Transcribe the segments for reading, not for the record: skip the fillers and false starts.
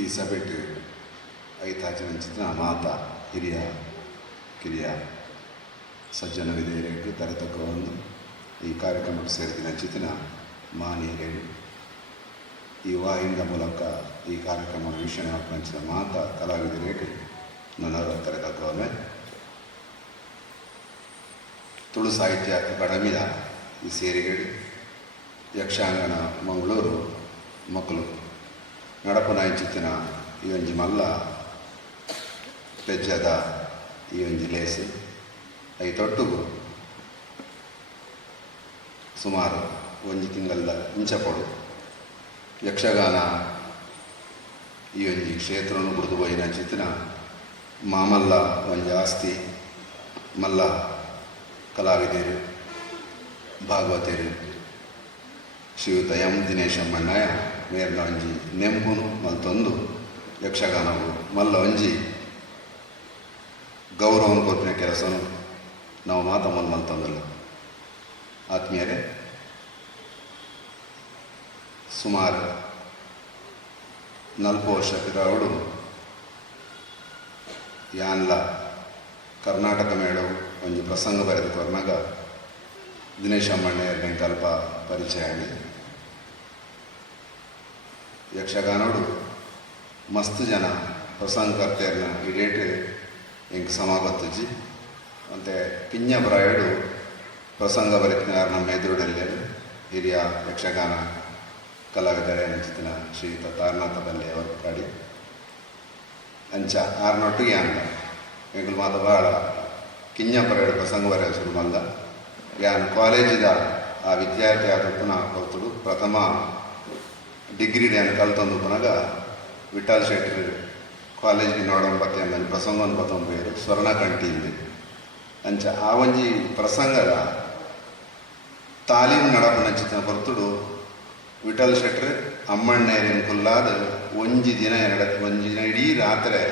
ಈ ಸಭೆಗೆ ಐತಾಚಿನ ಮಾತ ಹಿರಿಯ ಕಿರಿಯ ಸಜ್ಜನ ವಿಧೇಯರಿಗೆ ತರತಕ್ಕವನ್ನು ಈ ಕಾರ್ಯಕ್ರಮಕ್ಕೆ ಸೇರಿದ ಚಿತ್ತಿನ ಮಾನೀಯರು ಈ ವಾಹಿನಿಯ ಮೂಲಕ ಈ ಕಾರ್ಯಕ್ರಮ ವೀಕ್ಷಣೆ ಪಂಚಿದ ಮಾತ ಕಲಾವಿದರಿಗೆ ನನ್ನ ತರತಕ್ಕವೇ ತುಳು ಸಾಹಿತ್ಯ ಅಕಾಡೆಮಿಯ ಈ ಸೇರಿಗೇಡು ಯಕ್ಷಗಾನ ಮಂಗಳೂರು ಮಕ್ಕಳು ನಡಪನಾಯಿಚಿತ್ತಿನ ಈ ಒಂಜಿ ಮಲ್ಲ ಪೆಜ್ಜದ ಈ ಒಂಜಿ ಲೇಸು ಐ ತೊಟ್ಟುಗು ಸುಮಾರು ಒಂಜಿ ತಿಂಗಳ ಇಂಚಪಡು ಯಕ್ಷಗಾನ ಈ ಒಂಜಿ ಕ್ಷೇತ್ರನು ಬುಡ್ದು ಪೋಯಿನ ಚಿತ್ತಿನ ಮಾಮಲ್ಲ ಒಂಜಿ ಆಸ್ತಿ ಮಲ್ಲ ಕಲಾವಿದರು ಭಾಗವತರು ಶ್ರೀಯುತ ಎಂ ದಿನೇಶಮ್ಮಣ್ಣಯ್ಯ ಮೇರ್ನ ಒಂಜಿ ನೆಂಪುನು ಮಲ್ತೊಂದು ಯಕ್ಷಗಾನವು ಮಲ್ಲ ಒಂಜಿ ಗೌರವನ ಕೊರ್ಪಿನ ಕೆಲಸನು ನಾವು ಮಾತಮ್ಮನ ಮಲ್ತೊಂದಲ್ಲ. ಆತ್ಮೀಯರೇ, ಸುಮಾರು 40 ವರ್ಷದವಳು ಯಾನ್ಲ ಕರ್ನಾಟಕ ಮೇಳವು ಒಂಜಿ ಪ್ರಸಂಗ ಬರೆದು ಕೊರ್ನಾಗ ದಿನೇಶಮ್ಮಣ್ಣಯ್ಯರ ಕಲ್ಪ ಪರಿಚಯ ಆಗಿದೆ. ಯಕ್ಷಗಾನೋಡು ಮಸ್ತ್ ಜನ ಪ್ರಸಂಗಕರ್ತೆಯರನ್ನ ಈ ಡೇಟ್ ಹಿಂಗೆ ಸಮ ಗೊತ್ತಜ್ಜಿ ಮತ್ತು ಪಿಂಜ ಪ್ರಾಯಡು ಪ್ರಸಂಗ ಬರೆತಿನ ನಮ್ಮ ಎದುರುಡಲ್ಲಿ ಹಿರಿಯ ಯಕ್ಷಗಾನ ಕಲಾವಿದರೆ ಅಂಚಿತ್ತಿನ ಶ್ರೀಯುತ ತಾರನಾಥ ಬಲ್ಲೆ ಅವರು ಕಾಡಿ ಅಂಚ ಆರ್ನೊಟ್ಟಿಗೆ ಅಂದ ಎಂಕಲು ಮಾತ ಭಾಳ ಕಿಂಜ ಪ್ರಾಯಡು ಪ್ರಸಂಗ ಬರೆಯ ಶುರು ಮಲ್ಲ ಯಾನ್ ಕಾಲೇಜಿದ ಆ ವಿದ್ಯಾರ್ಥಿ ಆದಪ್ಪು ನಾ ಕೊರ್ತುಡು ಪ್ರಥಮ ಡಿಗ್ರಿ ಡ್ಯಾನ್ ಕಲ್ತೊಂದು ಪುನಗ ವಿಠಲ್ ಶೆಟ್ಟಿ ಕಾಲೇಜ್ಗೆ ನೋಡೊಂಬತ್ತೆ ಅಂదని ಪ್ರಸಂಗವನ್ನು ಬತ್ತೊಂಬೇರು ಸ್ವರ್ಣ ಕಂಠಿಯಿಂದ ಅಂಚ ಆ ಒಂಜಿ ಪ್ರಸಂಗದ ತಾಲೀಮು ನಡಪನಂಚಿನ ಹೊರತುಡು ವಿಠಲ್ ಶೆಟ್ರ್ ಅಮ್ಮಣ್ಣೇರಿನ ಕುಲ್ಲಾದ ಒಂಜಿ ದಿನ ಒಂಜಿ ದಿನ ಇಡೀ ರಾತ್ರಿ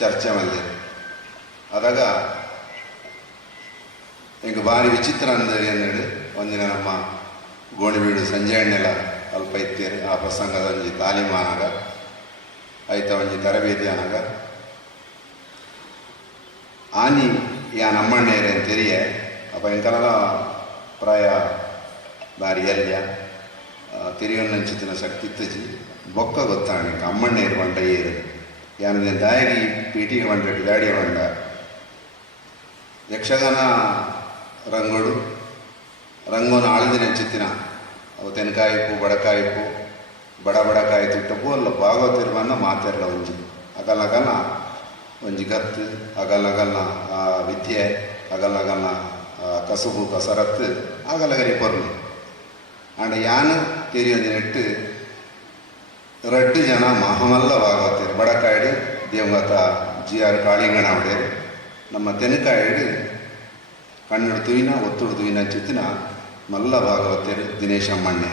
ಚರ್ಚೆ ಮಲ್ಲೆ ಅದಾಗ ಎಂಗೆ ಭಾರಿ ವಿಚಿತ್ರ ಅಂದರಿ ಅಂದೇಳಿ ಒಂದಿನ ನಮ್ಮ ಗೋಣಿಬೀಡು ಸಂಜೆ ಹಣ್ಣೆಲ್ಲ ಅಲ್ಪ ಇತ್ತೇರಿ ಆ ಪ್ರಸಂಗದ ಒಂಜಿ ತಾಲೀಮು ಆನಾಗ ಆಯ್ತ ಒಂಜಿ ತರಬೇತಿ ಆನಾಗ ಆನಿ ಯಾ ನಮ್ಮಣ್ಣೇರೆ ಅಂತ ತೆರಿಯೆ ಅಪ್ಪ ಎಂಕಲದ ಪ್ರಾಯ ಬಾರಿ ಎಲ್ಯ ತಿರಿಯೊನ್ನಂಚಿತ್ತಿನ ಶಕ್ತಿ ಇತ್ತಜಿ ಬೊಕ್ಕ ಗೊತ್ತಾಣಿ ಅಮ್ಮಣ್ಣೇರು ಬಂಡ ಏರು ಯಾನದೆ ದಾಯಗಿ ಪೀಟಿಗೆ ಬಂಡ ದಾಡಿಯ ಬಂಡ ಯಕ್ಷಗಾನ ರಂಗೋಡು ರಂಗೋನ ಆಳಿದಿನಂಚಿತ್ತಿನ ಅವು ತೆನಕಾಯಿಪ್ಪು ಬಡಕಾಯಿಪ್ಪು ಬಡಕಾಯಿ ತಿಟ್ಟಪ್ಪು ಅಲ್ಲ ಭಾಗವತಿರ್ವನ್ನ ಮಾತೆರ್ಲ ಒಂಜಿ ಅಗಲ್ನಗಲ್ನ ಒಂಜಿ ಗತ್ತು ಅಗಲ್ನಗಲ್ನ ಆ ವಿದ್ಯೆ ಅಗಲ್ನಗಲ್ನ ಕಸುಬು ಕಸರತ್ತು ಆಗಲಗರಿ ಕೊರ್ಲಿ ಅಂಡ್ ಯಾನ್ ತೆರಿಯೊಂದಿನೆಟ್ಟು ರಡ್ಡು ಜನ ಮಹಮಲ್ಲ ಭಾಗವತರು ಬಡಕಾಯಿಡು ದೇವಂಗತ GR ಕಾಳಿಂಗಣ ಅವಡೇರು ನಮ್ಮ ತೆನಕಾಯಿಡು ಕನ್ನಡ ತುಯಿನ ಒತ್ತುಡು ತುಯಿನ ಚಿತ್ತಿನ ಮಲ್ಲ ಭಾಗವತರು ದಿನೇಶಮ್ಮಣ್ಣೆ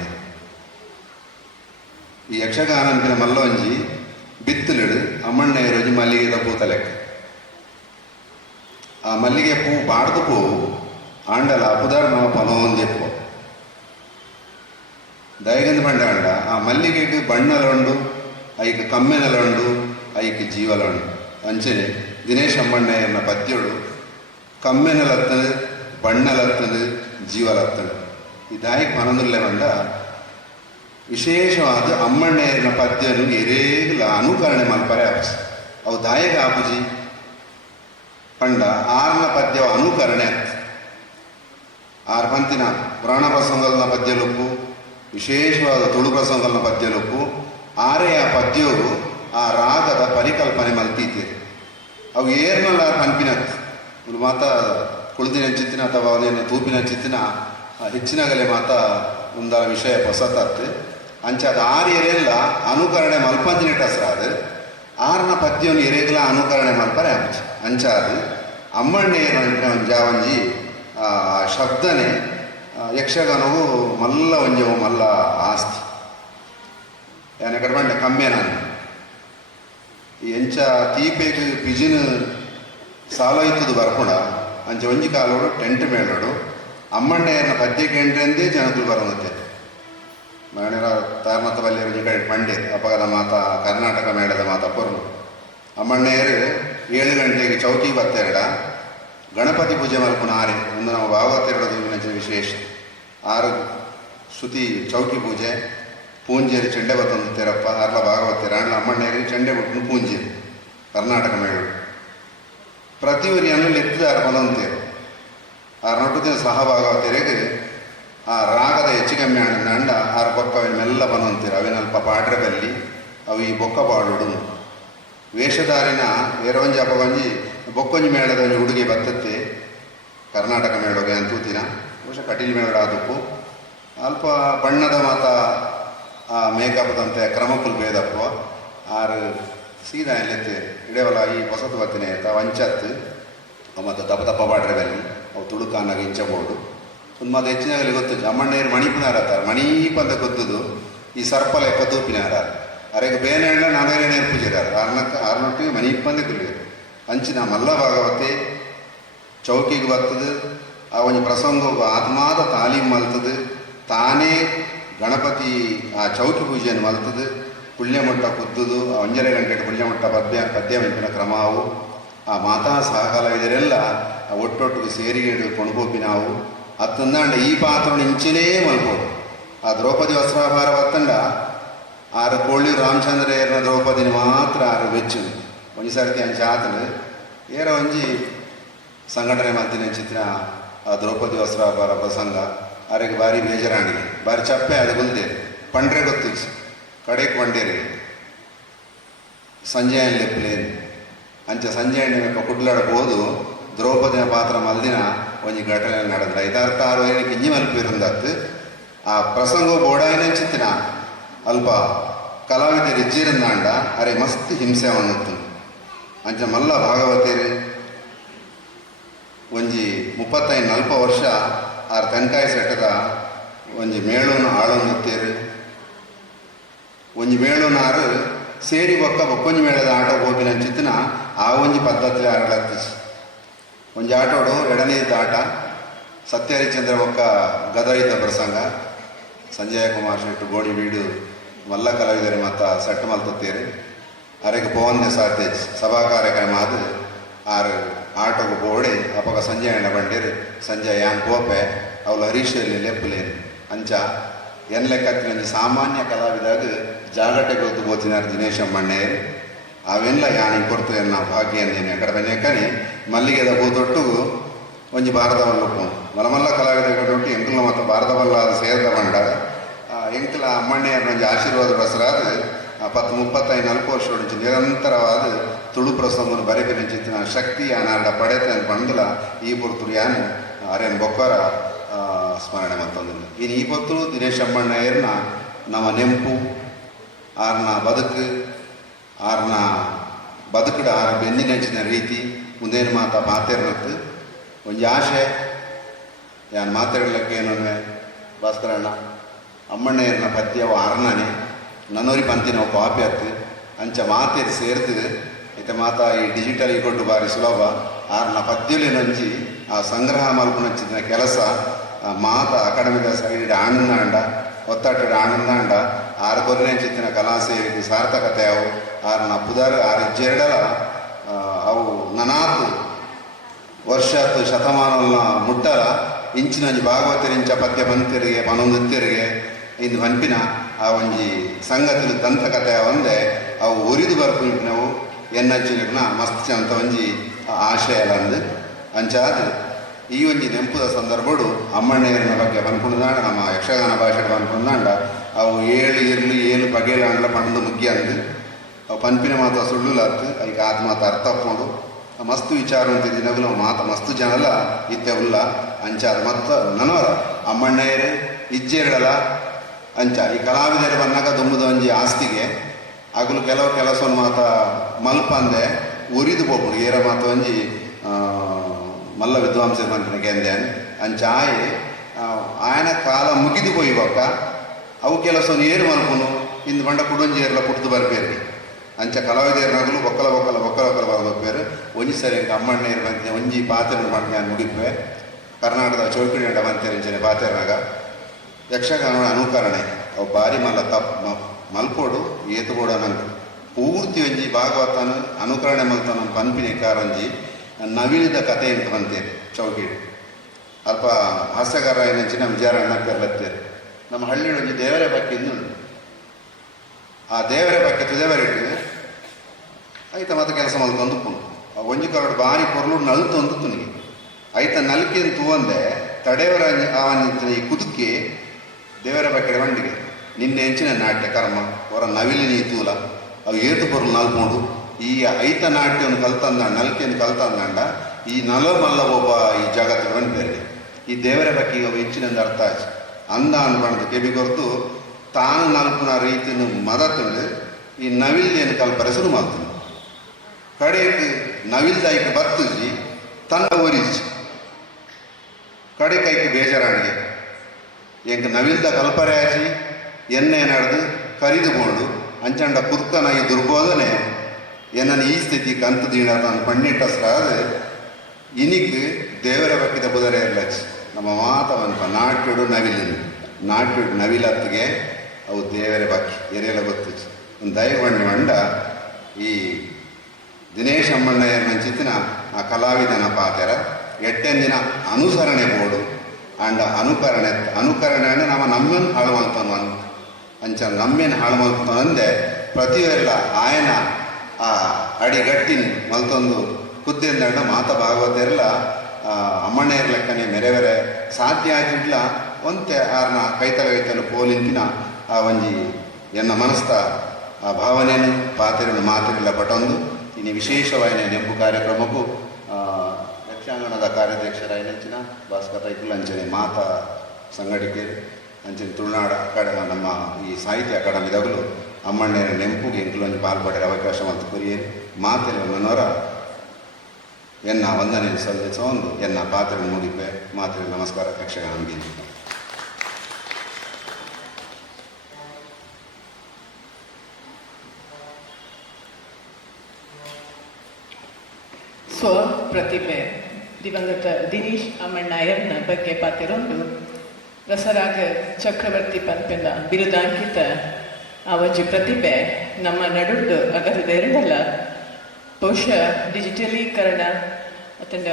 ಈ ಯಕ್ಷಗಾನ ಅಂತಿನ ಮಲ್ಲ ಒಂಜಿ ಬಿತ್ತಲಿಡು ಅಮ್ಮಣ್ಣೆ ರೋಜಿ ಮಲ್ಲಿಗೆದ ಪೂ ತಲೆಕ್ಕ ಆ ಮಲ್ಲಿಗೆ ಪೂ ಬಾಡ್ದು ಪೂ ಆಂಡಲ ಅಪುದಾರ್ ನಮ್ಮ ಫಲವೊಂದೆ ಪೂ ದಯಗಂದ ಬಂಡ ಅಂಡ ಆ ಮಲ್ಲಿಗೆಗೆ ಬಣ್ಣಲೊಂಡು ಐಕ್ ಕಮ್ಮೆನಲೊಂಡು ಐಕ್ ಜೀವಲೊಂಡು ಅಂಚನೆ ದಿನೇಶ್ ಅಮ್ಮಣ್ಣಯ್ಯನ ಪದ್ಯಡು ಕಮ್ಮೆನಲತ್ತದು ಬಣ್ಣಲತ್ತದು ಜೀವಲತ್ತದು ಈ ದಾಯಿಗೆ ಮನದುಲ್ಲೆ ಬಂದ ವಿಶೇಷವಾದ ಅಮ್ಮಣ್ಣಯ್ಯನ ಪದ್ಯನು ಎರೇಗಲ ಅನುಕರಣೆ ಮಲ್ಪರೆ ಆಪಸ್ ಅವು ದಾಯಗ ಆಪುಜಿ ಪಂಡ ಆರ್ನ ಪದ್ಯವ ಅನುಕರಣೆ ಆತ್ ಆರ್ ಪಂತಿನ ಪುರಾಣ ಪ್ರಸಂಗಲ್ನ ಪದ್ಯಲೊಪ್ಪು ವಿಶೇಷವಾದ ತುಳು ಪ್ರಸಂಗಲ್ನ ಪದ್ಯಲೊಪ್ಪು ಆರೇ ಆ ಪದ್ಯವು ಆ ರಾಗದ ಪರಿಕಲ್ಪನೆ ಮಲ್ತೀತೀರಿ ಅವು ಏರ್ನಲ್ಲ ಪಂಪಿನತ್ ಇವ್ರು ಮಾತ ಕುಳಿದಿನ ಚಿತ್ತಿನ ಅಥವಾ ಅದೇನು ತೂಪಿನ ಚಿತ್ತಿನ ಹೆಚ್ಚಿನಗಲೆ ಮಾತ ಒಂದ ವಿಷಯ ಹೊಸತತ್ತು ಅಂಚಾದ ಆರು ಎರೆಲ್ಲ ಅನುಕರಣೆ ಮಲ್ಪಂಚಿನ ಟಸ್ರಾದು ಆರ್ನ ಪದ್ಯವನ್ನು ಎರೆಗಲ ಅನುಕರಣೆ ಮಲ್ಪರೆ ಅಂಚಾದು ಅಮ್ಮಣ್ಣೇರು ಜಾವಂಜಿ ಶಬ್ದನೆ ಯಕ್ಷಗಾನವು ಮಲ್ಲ ಒಂಜವು ಮಲ್ಲ ಆಸ್ತಿ ಯಾನೆ ಕಡ್ಬಂಡ ಕಮ್ಮೆ ನಾನು ಈ ಎಂಚ ತೀಪೆಗೆ ಪಿಜಿನ ಸಾಲೋಯ್ತದು ಬರ್ಪುಡ ಅಂಚ ಒಂಜಿ ಕಾಲೋಡು ಟೆಂಟ್ ಮೇಳೋಡು ಅಮ್ಮಣ್ಣಯ್ಯನ ಪದ್ಯಕ್ಕೆ ಎಂಟ್ರೆಂದೇ ಜನಕುಲು ಬರೋದತ್ತೆ ಮಣಿರ ತಾರ್ಮತ ಬಲ್ಲಿಯರು ಕಡೆ ಪಂಡೆ ಅಪಗದ ಮಾತ ಕರ್ನಾಟಕ ಮೇಳದ ಮಾತ ಪೊರ್ಲು ಅಮ್ಮಣ್ಣೇರು 7 ಗಂಟೆಗೆ ಚೌಕಿ ಬತ್ತೆರಡ ಗಣಪತಿ ಪೂಜೆ ಮಲ್ಪುನ ಆರೆ ಒಂದು ನಮ್ಮ ಭಾಗವತೆರಡು ವಿಶೇಷ 6 ಶ್ರುತಿ ಚೌಕಿ ಪೂಜೆ ಪೂಂಜೇರಿ ಚೆಂಡೆ ಬತ್ತೊಂದು ತೆರಪ್ಪ ಅರ್ಲ ಭಾಗವತೆರ ಅಂಡ್ಲ ಅಮ್ಮಣ್ಣೇರಿ ಚೆಂಡೆ ಬಿಟ್ಟು ಪೂಂಜೇರಿ ಕರ್ನಾಟಕ ಮೇಳ ಪ್ರತಿ ಊರಿಯನ್ನು ಲೆತ್ತಿದಾರ ಪದೊಂತೇರು 6 ದಿನ ಸಹ ಭಾಗವತೆರೆಗೆ ಆ ರಾಗದ ಹೆಚ್ಚು ಕಮ್ಮಿ ಅಂಡ 6 ಬೊಕ್ಕ ಅವಿನೆಲ್ಲ ಪದೊಂತೇರು ಅವಿನಲ್ಪ ಪಾಡ್ರೆ ಬಲ್ಲಿ ಅವು ಈ ಬೊಕ್ಕ ಪಾಡುಡು ವೇಷಧಾರಿನ ಏರೊಂಜಿ ಅಪಗೊಂಜಿ ಬೊಕ್ಕೊಂಜಿ ಮೇಳದ ಒಂಜಿ ಹುಡುಗಿ ಬತ್ತತ್ತೆ ಕರ್ನಾಟಕ ಮೇಳಗೆ ಅಂತೂತಿನ ಬಹುಶಃ ಕಟೀಲ್ ಮೇಳ ಆದಪ್ಪು ಅಲ್ಪ ಬಣ್ಣದ ಮಾತ ಆ ಮೇಕಪ್ದಂತೆ ಕ್ರಮಕ್ಕುಲ್ ಭೇದಪ್ಪ 6 ಸೀದಾ ಎಲ್ಲಿತ್ತೆ ಇಡೇವಲ್ಲ ಈ ಹೊಸತು ಬತ್ತಿನ ಆಯ್ತಾ ವಂಚತ್ತು ಮತ್ತು ತಪ್ಪ ತಪ್ಪ ಬಾಡ್ರೆ ಬಲ್ಲಿ ಅವು ತುಡುಕಾನಾಗ ಇಂಚಬೋಡು ಒಂದು ಮತ್ತು ಹೆಚ್ಚಿನಾಗಲಿ ಗೊತ್ತು ಅಮ್ಮಣ್ಣೇರು ಮಣಿಪುನಾರ ಅತ್ತಾರೆ ಮಣೀಪ ಅಂತ ಗೊತ್ತದು ಈ ಸರ್ಪ ಲೆಕ್ಕ ತೂಪಿನಾರ ಅರೆಗೆ ಬೇನೆ ಹಣ್ಣ ನಾವೇನೇ ನೇರ್ಪುಜಿರಾರ ಆರ್ನೊಟ್ಟಿಗೆ ಮಣೀಪಂದೆ ಕುಲಿಯರು ಅಂಚಿನ ಮಲ್ಲ ಭಾಗವತೆ ಚೌಕಿಗೆ ಬರ್ತದೆ ಆ ಒಂದು ಪ್ರಸಂಗ ಆತ್ಮಾದ ತಾಲೀಮ್ ಮಲ್ತದೆ ತಾನೇ ಗಣಪತಿ ಆ ಚೌಕಿ ಪೂಜೆಯನ್ನು ಮಲ್ತದೆ ಪುಣ್ಯಮಟ್ಟ ಕುದ್ದುದು 1 ಗಂಟೆ ಪುಣ್ಯಮಟ್ಟ ಪದ್ಯ ಮೆಂಪಿನ ಕ್ರಮವು ಆ ಮಾತಾ ಸಹಕಾಲ ಇದರೆಲ್ಲ ಒಟ್ಟೊಟ್ಟಿಗೆ ಸೇರಿಗೇಡು ಕೊಣಗೋಪಿ ನಾವು ಅತ್ತಂದಾಂಡ ಈ ಪಾತ್ರ ಇಂಚಿನೇ ಮಲ್ಬೋದು ಆ ದ್ರೌಪದಿ ವಸ್ತ್ರಾಭಾರ ಬತ್ತಂಡ 6 ಕೋಳಿ ರಾಮಚಂದ್ರಯ್ಯನ ದ್ರೌಪದಿನ ಮಾತ್ರ 6 ಬೆಚ್ಚು ಒಂದು ಸರ್ತಿ ಅಂಚ ಆತನು ಏರ ಒಂಜಿ ಸಂಘಟನೆ ಮಂತಿನ ಚಿತ್ರ ಆ ದ್ರೌಪದಿ ವಸ್ತ್ರಾಭಾರ ಪ್ರಸಂಗ ಅವರಿಗೆ ಭಾರಿ ಬೇಜಾರಾಣಿಗೆ ಭಾರಿ ಚಪ್ಪೆ ಅದು ಬಂದೆ ಪಂಡ್ರೆ ಗೊತ್ತು ಕಡೆಗೆ ಬಂಡೇರಿ ಸಂಜೆ ಲೆಪ್ಪಲೇನು ಅಂಚೆ ಸಂಜೆ ಎಣ್ಣೆ ಕುಡ್ಲಾಡಬಹುದು ದ್ರೌಪದಿನ ಪಾತ್ರ ಮಲ್ದಿನ ಒಂಜಿ ಘಟನೆ ನಡೆದ ಇದರ್ಥ 6 ಏನಕ್ಕೆ ಇಂಜಿ ಮಲ್ಪಿರಂದತ್ತು ಆ ಪ್ರಸಂಗ ಬೋಡಾಯಿನ ಚಿತ್ತಿನ ಅಲ್ಪ ಕಲಾವಿದರು ಇಜ್ಜಿರಂದಾಂಡ ಅರೆ ಮಸ್ತ್ ಹಿಂಸೆ ಅವನತ್ತು ಅಂಚ ಮಲ್ಲ ಭಾಗವತೇರು ಒಂಜಿ 35-40 ವರ್ಷ 6 ತೆಂಕಾಯಿ ಸೆಟ್ಟದ ಒಂಜಿ ಮೇಳೂನು ಆಳೊಂದುತ್ತೇರು ಒಂಜಿ ಮೇಳೂನಾರು ಸೇರಿ ಬೊಕ್ಕೊಂಜಿ ಮೇಳದ ಆಟ ಹೋಗಿನ ಚಿತ್ತಿನ ಆ ಒಂಜಿ ಪದ್ಧತಿ ಆಡಲತ್ತಿಸಿ ಒಂಜಿ ಆಟೋಡು ಎಡನೇದ ಆಟ ಸತ್ಯಹರಿಚಂದ್ರ ಬೊಕ್ಕ ಗದ ಇದ್ದ ಪ್ರಸಂಗ ಸಂಜಯ ಕುಮಾರ್ ಶೆಟ್ಟು ಗೋಡಿ ಬೀಡು ಮಲ್ಲ ಕಲಾವಿದರೆ ಮತ್ತು ಸೆಟ್ ಮಲ್ತತ್ತೇರು ಅರೆಗೆ ಪವನ್ಯ ಸಾತೇಜ್ ಸಭಾ ಕಾರ್ಯಕ್ರಮ ಅದು 6 ಆಟೋಗೆ ಬೋಡೆ ಅಪಗ ಸಂಜೆ ಎಣ್ಣ ಬಂಡೇರು ಸಂಜೆ ಯಾನ್ ಪೋಪೆ ಅವಳು ಹರೀಶಲ್ಲಿ ಲೆಪ್ಪಲೇನು ಅಂಚ ಎನ್ ಲೆಕ್ಕತ್ತಿನ ಸಾಮಾನ್ಯ ಕಲಾವಿದಾಗ ಜಾಗಟೆಗೆ ಹೊತ್ತು ಬೋತಿನಾರು ದಿನೇಶ್ ಅಮ್ಮಣ್ಣೇರು ಅವೆಲ್ಲ ಯಾನಿ ಕೊಡ್ತು ಎನ್ನ ಭಾಗ್ಯ ಅಂದೇನೆ ಅಕಡೆ ಬನ್ಯಕ್ಕನೆ ಮಲ್ಲಿಗೆದ ಕೂತೊಟ್ಟುಗು ಒಂಜಿ ಭಾರತವಲ್ಲಪ್ಪು ಮಲಮಲ್ಲ ಕಲಾವಿದರೊಟ್ಟು ಎಂಕುಲ ಮತ್ತು ಭಾರತವಲ್ಲ ಅದು ಸೇರಿದ ಬಂಡಾಗ ಎಂಕುಲ ಅಮ್ಮಣ್ಣೇರು ಒಂಜಿ ಆಶೀರ್ವಾದ ಬಸರಾದ 10-35-40 ವರ್ಷ నుంచి ನಿರಂತರವಾದ ತುಳು ಪ್ರಸಂಗವನ್ನು ಬರೆಬಿನ ಶಕ್ತಿ ಆನಾರ್ಡ ಪಡೆತ ಅಂತ ಪಂದಲ ಈ ಪೊರ್ತುರು ಯಾನು ಅರೇನು ಬೊಕ್ಕರ ಸ್ಮರಣೆ ಮತ್ತೊಂದಿಲ್ಲ ಇನ್ನು ಈ ಪೊತ್ತು ದಿನೇಶ್ ಅಮ್ಮಣ್ಣಯ್ಯರ್ನ ನಮ್ಮ ನೆಂಪು ಆರ್ನ ಆರ್ನ ಬದುಕುಡ ಆರ ಬೆನ್ನಿನೆಂಚಿನ ರೀತಿ ಮುಂದೇನು ಮಾತಾ ಮಾತೇರ್ನತ್ತು ಒಂಜಿ ಆಶೆ ಯಾನು ಮಾತಾಡಲಿಕ್ಕೆ ಏನನ್ನೇ ಭಾಸ್ಕರಣ್ಣ ಅಮ್ಮಣ್ಣಯ್ಯರ್ನ ಪದ್ಯವ ಆರ್ನನೆ ನನ್ನೂರಿ ಪಂತಿನ ಕಾಪಿ ಹತ್ತು ಅಂಚ ಮಾತೇರು ಸೇರ್ತದೆ ಐತೆ ಮಾತಾ ಈ ಡಿಜಿಟಲ್ ಕೊಟ್ಟು ಬಾರಿ ಸುಲಭ ಆರ್ನ ಪದ್ಯಲೇನೊಂಜಿ ಆ ಸಂಗ್ರಹ ಮಲ್ಪುನಂಚಿನ ಕೆಲಸ ಮಾತ ಅಕಾಡೆಮಿದ ಸೈಡ್ ಆನಂದಾಂಡ ಒತ್ತಟ್ಟಡ ಆನಂದಾಂಡ 6 ಕೊರಿನೆಂಚಿತ್ತಿನ ಕಲಾಸೇವೆಗೆ ಸಾರ್ಥಕತೆ ಅವು ಆರ್ನ ಪುದರ್ 6 ಇಜ್ಜೆರಡಲ ಅವು ನನಾತ್ ವರ್ಷತ್ತು ಶತಮಾನಲ್ನ ಮುಟ್ಟಲ ಇಂಚಿನೊಂಜಿ ಭಾಗವತರಿಂಚ ಪದ್ಯ ಬಂತೆರಿಗೆ ಪನೊಂದುತ್ತೆರಿಗೆ ಇಂದು ಪಂಪಿನ ಆ ಒಂಜಿ ಸಂಗತಿಲು ದಂತಕತೆ ಒಂದೇ ಅವು ಉರಿದು ಬರ್ಪಿನವು ಎನ್ನಚ್ಚಿನ ಮಸ್ತ್ ಅಂತ ಒಂಜಿ ಆಶಯಲಂದು ಅಂಚಾದ ಈ ಒಂಜಿ ನೆಂಪುದ ಸಂದರ್ಭಡು ಅಮ್ಮಣ್ಣೇರಿನ ಬಗ್ಗೆ ಪನ್ಪುಣದಾಂಡ ನಮ್ಮ ಯಕ್ಷಗಾನ ಭಾಷೆ ಪನ್ಪುಣದಾಂಡ ಅವು 7 ಇರ್ಲಿ 7 ಬಗೆಲಾಂಡ್ಲ ಪಂಡು ಮುಗ್ಗಿ ಅಂದು ಅವು ಪನ್ಪಿನ ಮಾತ ಸುಳ್ಳುಲತ್ತು ಅದಕ್ಕೆ ಆತ ಮಾತ ಅರ್ಥ ಅಪ್ಪೋಡು ಮಸ್ತ್ ವಿಚಾರ ಅಂತ ದಿನಗಳು ಮಾತ ಮಸ್ತ್ ಜನಲ ಇತ್ತೆ ಉಲ್ಲ ಅಂಚಾದ ಮತ್ತ ನನವರ ಅಮ್ಮಣ್ಣೇರು ಇಜ್ಜೆರಡಲ ಅಂಚ ಈ ಕಲಾವಿದರು ಬಂದಾಗ ದುಮ್ಮದ ಒಂಜಿ ಆಸ್ತಿಗೆ ಆಗಲು ಕೆಲವು ಕೆಲಸವನ್ನು ಮಾತ ಮಲ್ಪಂದೆ ಉರಿದು ಹೋಗ್ಬಿಡು ಏರ ಮಾತ ಒಂಜಿ ಮಲ್ಲ ವಿದ್ವಾಂಸರು ಬಂದಿನ ಗೆಂದೇನು ಅಂಚ ಆಯನ ಕಾಲ ಮುಗಿದು ಹೋಯ್ಬಕ್ಕ ಅವು ಕೆಲಸವನ್ನು ಏರು ಮಲ್ಪನು ಇಂದು ಬಂಡ ಕುಡೊಂಜಿ ಏರ್ಲ ಪುಟ್ದು ಬರ್ಬೇರಿ ಅಂಚ ಕಲಾವಿದರು ನಗಲು ಒಕ್ಕಲ ಬರಬೇರು ಒಂಜಿ ಸರಿ ಅಮ್ಮಣ್ಣೇರು ಬಂತೆ ಒಂಜಿ ಪಾತ್ರ ಮಾಡಿ ಮುಗಿದ್ವೆ ಕರ್ನಾಟಕದ ಚೌಕಡಿ ಅಂಡ ಬಂತೇರಿಂಚನೆ ಪಾತೆರ್ನಾಗ ಯಕ್ಷಗಾನ ಅನುಕರಣೆ ಅವು ಬಾರಿ ಮಲ್ಲ ಮಲ್ಪೋಡು ಏತುಬೋಡು ನಂಗೆ ಪೂರ್ತಿ ಒಂಜಿ ಭಾಗವತನ ಅನುಕರಣೆ ಮಲ್ತಾನ ಪನ್ಪಿನ ಕಾರಂಜಿ ನವಿಲಿದ ಕಥೆ ಅಂತ ಬಂತೇನೆ ಚೌಕಿಡು ಅಲ್ಪ ಹಾಸ್ಯಗಾರ ಏನಂಚಿ ನಮ್ಮ ಜಾರ ಅಣ್ಣಪ್ಪೆರ್ಲತ್ತೇರು ನಮ್ಮ ಹಳ್ಳಿ ಒಂಜಿ ದೇವರೇ ಬಗ್ಗೆ ಇನ್ನುಂಡು ಆ ದೇವರೇ ಬಗ್ಗೆ ತುದೇವರಿಟ್ಟು ಐತ ಮತ್ತೆ ಕೆಲಸ ಮಲ್ತೊಂದು ಪುಂಡು ಆ ಒಂಜಿ ಕರಡು ಬಾರಿ ಪೊರ್ಲು ನಲ್ತೊಂದು ತುನಿಗೆ ಐತ ನಲ್ಕಿನ ತೂವಂದೆ ತಡೆಯವರ ಅವನ ಈ ಕುದುಕಿ ದೇವರ ಬಗ್ಗೆ ಮಂಡಿಗೆ ನಿನ್ನೆ ಹೆಂಚಿನ ನಾಟ್ಯ ಕರ್ಮ ಅವರ ನವಿಲಿ ನೀ ತೂಲ ಅವು ಏತು ಪೊರ್ಲು ನಲ್ಪುಂಡು ಈ ಐತ ನಾಟ್ಯವನ್ನು ಕಲ್ತಂದ ನಲ್ಕೆಯನ್ನು ಕಲ್ತಂದಂಡ ಈ ನಲಮಲ್ಲ ಒಬ್ಬ ಈ ಜಗತ್ತು ಬಂದ್ಬೇರೆ ಈ ದೇವರ ಬಗ್ಗೆ ಅವು ಹೆಚ್ಚಿನಂದು ಅರ್ಥ ಆಚೆ ಅಂದ ಅನ್ಬಾರ್ದು ಕೆಬಿ ಕೊರ್ತು ತಾನು ನಲ್ಪುನ ರೀತಿಯನ್ನು ಮದತಂಡು ಈ ನವಿಲ್ದೇನು ಕಲ್ಪರೆ ಶುರು ಮಾಡ್ತಾನೆ ಕಡೆಗೆ ನವಿಲ್ದಾಯ್ಕೆ ಬತ್ತುಜಿ ತನ್ನ ಒರಿಜಿ ಕಡೆ ಕೈಗೆ ಬೇಜಾರಾಣಿಗೆ ಎಂಕ ನವಿಲ್ದ ಕಲ್ಪರೆ ಆಚಿ ಎಣ್ಣೆ ನಡೆದು ಕರಿದುಕೊಂಡು ಅಂಚಂಡ ಕುತ್ಕನ ಈ ದುರ್ಬೋಧನೆ ಏನನ್ನು ಈ ಸ್ಥಿತಿ ಕಂತು ದೀಡ ತಾನು ಪಣ್ಣಿಟ್ಟ ಸ್ರಾದ ಇನಿಕ್ ದೇವರ ಬಕ್ಕಿದ ಬುಧರೆ ಇರ್ಲಚ್ಚ ನಮ್ಮ ಮಾತವಂತ ನಾಟ್ಯುಡು ನವಿಲಿನ ನಾಟ್ಯುಡು ನವಿಲತ್ತಿಗೆ ಅವು ದೇವರ ಬಕ್ಕಿ ಎರೆಯಲ್ಲ ಗೊತ್ತಿಚ್ಚು ಒಂದು ದಯಗೊಂಡು ಮಂಡ ಈ ದಿನೇಶ್ ಅಮ್ಮಣ್ಣಯ್ಯನ ಚಿತ್ತಿನ ಆ ಕಲಾವಿದನ ಪಾತೆರ ಎಟ್ಟೆಂದಿನ ಅನುಸರಣೆ ಬೋಡು ಅಂಡ ಅನುಕರಣೆ ಅಂದ್ರೆ ನಮ್ಮನ್ನು ಹಾಳು ಮಾಡ್ತಾನು ಅಂಚ ನಮ್ಮೇನು ಹಾಳು ಮಾಡ್ತಾನಂದೆ ಪ್ರತಿಯೊಲ್ಲ ಆಯನ ಆ ಅಡಿಗಟ್ಟಿನ ಮಲ್ತೊಂದು ಕುದ್ದಿಂದಂಡ ಮಾತ ಭಾಗವತೆಲ್ಲ ಅಮ್ಮಣ್ಣೆಯರ ಲೆಕ್ಕನೆ ಮೆರೆವೆರೆ ಸಾಧ್ಯ ಆಗಿಡ್ಲ ಒಂತೆ ಆರ್ನ ಕೈತಲು ಪೋಲಿಂತಿನ ಆ ಒಂಜಿ ಎನ್ನ ಮನಸ್ಥ ಆ ಭಾವನೆಯನ್ನು ಪಾತೆರನ್ನು ಮಾತಿರಲ್ಲ ಪಟೊಂದು ಇನ್ನು ವಿಶೇಷವಾದ ನೆಂಪು ಕಾರ್ಯಕ್ರಮಕ್ಕೂ ಯಕ್ಷಾಂಗಣದ ಕಾರ್ಯಾಧ್ಯಕ್ಷರಾಯಿನಂಚಿನ ಭಾಸ್ಕರ ರೈತುಲು ಅಂಚನೆ ಮಾತಾ ಸಂಘಟಕರು ಅಂಚನೆ ತುಳುನಾಡು ನಮ್ಮ ಈ ಸಾಹಿತ್ಯ ಅಕಾಡೆಮಿದಾಗಲು ಅಮ್ಮಣ್ಣೆರ ನೆಂಪುಗೆ ಎಂಕುಲೊಂದು ಪಾಲ್ಪಡರ ಅವಕಾಶ ಮತ್ತು ಕುರಿಯರು ಮಾತೆಲ್ಲ ಮನೋರ ಎನ್ನ ವಂದನೆ ಸಲ್ಲಿಸೊಂದು ಎನ್ನ ಪಾತ್ರ ಮುಗಿಪೆ ಮಾತ್ರ ನಮಸ್ಕಾರ ಯಕ್ಷಗಾನಕ್ಕೆ ಸ್ವ ಪ್ರತಿಭೆ ದಿವಂಗತ ದಿನೇಶ್ ಅಮ್ಮಣ್ಣಯ್ಯನ ಬಗ್ಗೆ ಪಾತಿರೊಂದು ರಸರಾಗ ಚಕ್ರವರ್ತಿ ಪಂಪಿನ ಬಿರುದಾಂಕಿತ ಆ ಒಂಜಿ ಪ್ರತಿಭೆ ನಮ್ಮ ನಡುಡ್ದು ಅಗರದೆರಡಲ್ಲ ಬಹುಶಃ ಡಿಜಿಟಲೀಕರಣ ಅತಂಡ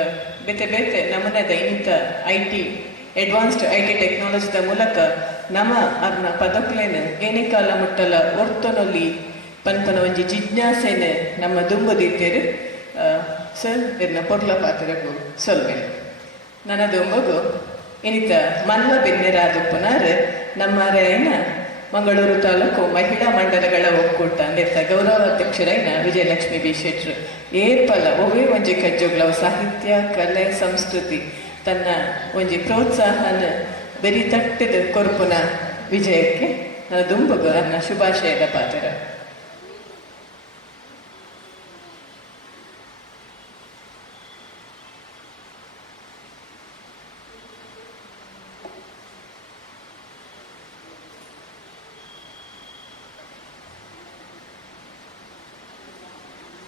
ಬೇತೆ ಬೇತೆ ನಮೂನೆದ ಇನ್ನಿತ ಅಡ್ವಾನ್ಸ್ಡ್ ಐ ಟಿ ಟೆಕ್ನಾಲಜಿದ ಮೂಲಕ ನಮ್ಮ ಅರ್ನ ಪದಕ್ಲೇನು ಏನೇ ಕಾಲ ಮುಟ್ಟಲ ಒರ್ತೊನೊಲ್ಲಿ ಪನ್ಪನ ಒಂಜಿ ಜಿಜ್ಞಾಸೆನ ನಮ್ಮ ದುಂಬುದಿತ್ತೇರು ಸರ್ ಇದನ್ನ ಪೊರ್ಲ ಪಾತ್ರಗೂ ಸೊಲ್ವೆ ನನ್ನದು ಮಗು ಇನ್ನಿತ ಮಲ್ಲ ಬೆನ್ನೆರಾದುಪ್ಪನಾರು ನಮ್ಮ ರೇನ ಮಂಗಳೂರು ತಾಲೂಕು ಮಹಿಳಾ ಮಂಡಲಗಳ ಒಕ್ಕೂಟ ಅಂದಿರ್ತ ಗೌರವಾಧ್ಯಕ್ಷರೈನ ವಿಜಯಲಕ್ಷ್ಮಿ ಬಿ ಶೆಟ್ರು ಏರ್ಪಲ ಒವೇ ಒಂಜಿ ಕಜ್ಜೋಗ್ಲವು ಸಾಹಿತ್ಯ ಕಲೆ ಸಂಸ್ಕೃತಿ ತನ್ನ ಒಂಜಿ ಪ್ರೋತ್ಸಾಹನ ಬೆರಿ ತಟ್ಟದ ಕೊರ್ಪುನ ವಿಜಯಕ್ಕೆ ನನ್ನ ದುಂಬುಗು ನನ್ನ ಶುಭಾಶಯದ ಪಾತ್ರ.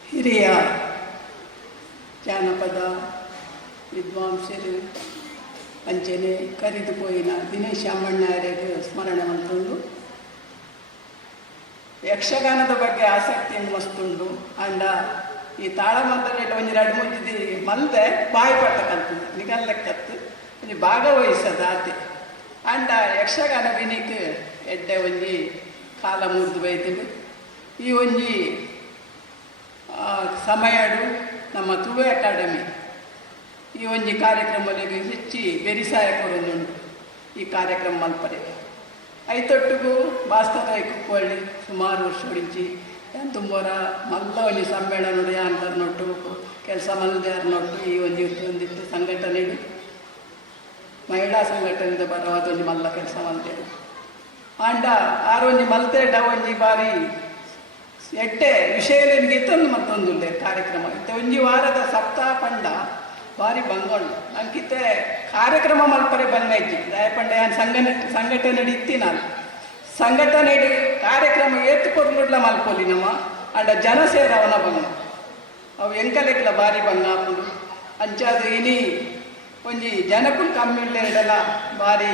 ಹಿರಿಯ ಜಾನಪದ ವಿದ್ವಾಂಸರು ಅಂಚನೆ ಕರೆದು ಪೋಯಿನ ದಿನೇಶ್ ಅಮ್ಮಣ್ಣರಿಗೆ ಸ್ಮರಣೆ ಮಂತುಂಡು ಯಕ್ಷಗಾನದ ಬಗ್ಗೆ ಆಸಕ್ತಿಯನ್ನು ಮಸ್ತುಂಡು ಅಂಡ ಈ ತಾಳಮದ್ದಲೆಲ್ಲ ಒಂಜಿ ಎರಡು ಮುಂಚಿದಿ ಮಲ್ದೆ ಬಾಯಿ ಪಟ್ಟ ಕಲ್ತದೆ ನಿಗಲ್ ಲೆಕ್ಕತ್ತು ಒಂಜಿ ಭಾಗವಹಿಸದ ಆತೆ ಅಂಡ ಯಕ್ಷಗಾನ ವಿನಿಕ್ ಎಡ್ಡೆ ಒಂಜಿ ಕಾಲ ಮುರಿದು ಬೈತಿಡು ಈ ಒಂಜಿ ಸಮಯಡು ನಮ್ಮ ತುಳು ಅಕಾಡೆಮಿ ಈ ಒಂಜಿ ಕಾರ್ಯಕ್ರಮಗಳಿಗೆ ಹೆಚ್ಚಿ ಬೆರಿಸಾಯ ಕೊಡೋದುಂಟು ಈ ಕಾರ್ಯಕ್ರಮ ಮಲ್ಪರೆ ಐತೊಟ್ಟಿಗೂ ಭಾಸ್ಕರ ಕುಪ್ಪಳ್ಳಿ ಸುಮಾರು ವರ್ಷ ಹೊಡಿಂಚಿ ತುಂಬರ ಮಲ್ಲ ಒಂಜಿ ಸಮ್ಮೇಳನ ಯಾನ್ಕರ್ನೊಟ್ಟು ಕೆಲಸ ಮಲ್ದಾರ್ನೊಟ್ಟು ಈ ಒಂದಿತ್ತು ಸಂಘಟನೆ ಮಹಿಳಾ ಸಂಘಟನೆದ ಬರವಾದೊಂದು ಮಲ್ಲ ಕೆಲಸ ಮಲ್ತೇರು ಆಂಡ ಆರೊಂಜಿ ಮಲ್ತೇಡ ಒಂಜಿ ಬಾರಿ ಎಟ್ಟೆ ವಿಷಯಗಳಿಗೆ ಇತ್ತೊಂದು ಮತ್ತೊಂದು ಕಾರ್ಯಕ್ರಮ ಇತ್ತೆ ಒಂಜಿ ವಾರದ ಸಪ್ತಾಹ ಪಂಡ ಭಾರಿ ಬಂಗೊಂಡು ಅಂಕಿತ್ತೆ ಕಾರ್ಯಕ್ರಮ ಮಲ್ಪರೆ ಬಂಗೈತಿ ದಯಪಂಡ ಸಂಘಟನೆ ಇತ್ತಿ ನಾನು ಸಂಘಟನೆ ಕಾರ್ಯಕ್ರಮ ಏತು ಕೊರ್ಲುಡ್ಲ ಮಲ್ಪೊಲಿ ನಮ್ಮ ಅಂಡ ಜನ ಸೇರವನ ಬಂಗ ಅವು ಎಂಕಲೆಕ್ಲ ಭಾರಿ ಬಂಗ ಹಾಕೊಂಡು ಅಂಚಾದ ಇನಿ ಒಂಜಿ ಜನಕ್ಕೂ ಕಮ್ಮಿ ಇಡಲ ಭಾರಿ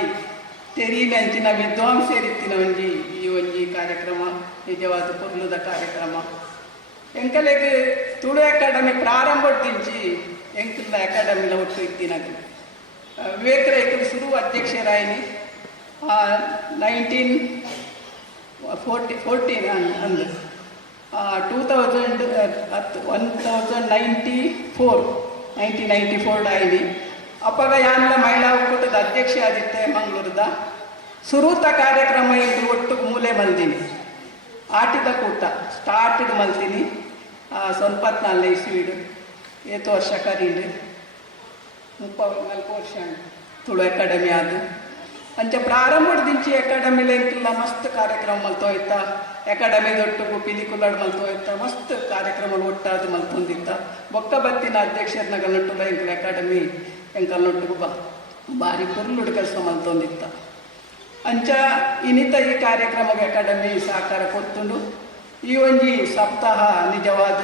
ತೆರೀಲಿ ಅಂಚಿನ ವಿದ್ವಾಂಸರಿತ್ತಿನ ಒಂಜಿ ಈ ಒಂಜಿ ಕಾರ್ಯಕ್ರಮ ನಿಜವಾದ ಪೊರ್ಲುದ ಕಾರ್ಯಕ್ರಮ. ಎಂಕಲೆಗ್ ತುಳು ಅಕಾಡೆಮಿ ಪ್ರಾರಂಭದಿಂಚಿ ಎಂಕಲ್ದ ಅಕಾಡೆಮಿಲ ಒಟ್ಟು ಇತ್ತಿನಾಗ ವಿವೇಕ ರೈಕಲ್ ಶುರು ಅಧ್ಯಕ್ಷರಾಯಿನಿ 1914 ಅಂದು 1994 ಆಯ್ನಿ. ಅಪ್ಪಗ ಯಾನೆಲ್ಲ ಮಹಿಳಾ ಒಕ್ಕೂಟದ ಅಧ್ಯಕ್ಷ ಆದಿತ್ತೆ ಮಂಗಳೂರದ. ಸುರೂತ ಕಾರ್ಯಕ್ರಮ ಎಂದು ಒಟ್ಟು ಮೂಲೆ ಮಲ್ದಿನಿ. ಆಟಿದ ಕೂಟ ಸ್ಟಾರ್ಟೆಡ್ ಮಲ್ತೀನಿ 94 ಇಸ್ವೀಡು 8 ವರ್ಷ ಕರೀಡು 34 ವರ್ಷ ತುಳು ಅಕಾಡೆಮಿ ಆದು. ಅಂಚ ಪ್ರಾರಂಭದಿಂಚಿ ಅಕಾಡೆಮಿಲ ಎಂಕಲ್ಲ ಮಸ್ತ್ ಕಾರ್ಯಕ್ರಮ ಮಲ್ತೋಯ್ತ. ಅಕಾಡೆಮಿದೊಟ್ಟಿಗೂ ಪಿಲಿಕುಲಾಡ್ ಮಲ್ತೋಯ್ತ ಮಸ್ತ್ ಕಾರ್ಯಕ್ರಮ ಒಟ್ಟಾದ ಮಲ್ತೊಂದಿತ್ತ. ಬೊಕ್ಕ ಬತ್ತಿನ ಅಧ್ಯಕ್ಷರನಗಲೊಟ್ಟುಲ ಎಂಕಲ ಅಕಾಡೆಮಿ ಎಂಕಲ್ನೊಟ್ಟಿಗೂ ಭಾರಿ ಪೊರ್ಲುಡು ಕೆಲಸ ಮಲ್ತೊಂದಿತ್ತ. ಅಂಚ ಇನ್ನಿತ ಈ ಕಾರ್ಯಕ್ರಮಕ್ಕೆ ಅಕಾಡೆಮಿ ಸಹಕಾರ ಕೊತ್ತುಂಡು. ಈ ಒಂಜಿ ಸಪ್ತಾಹ ನಿಜವಾದ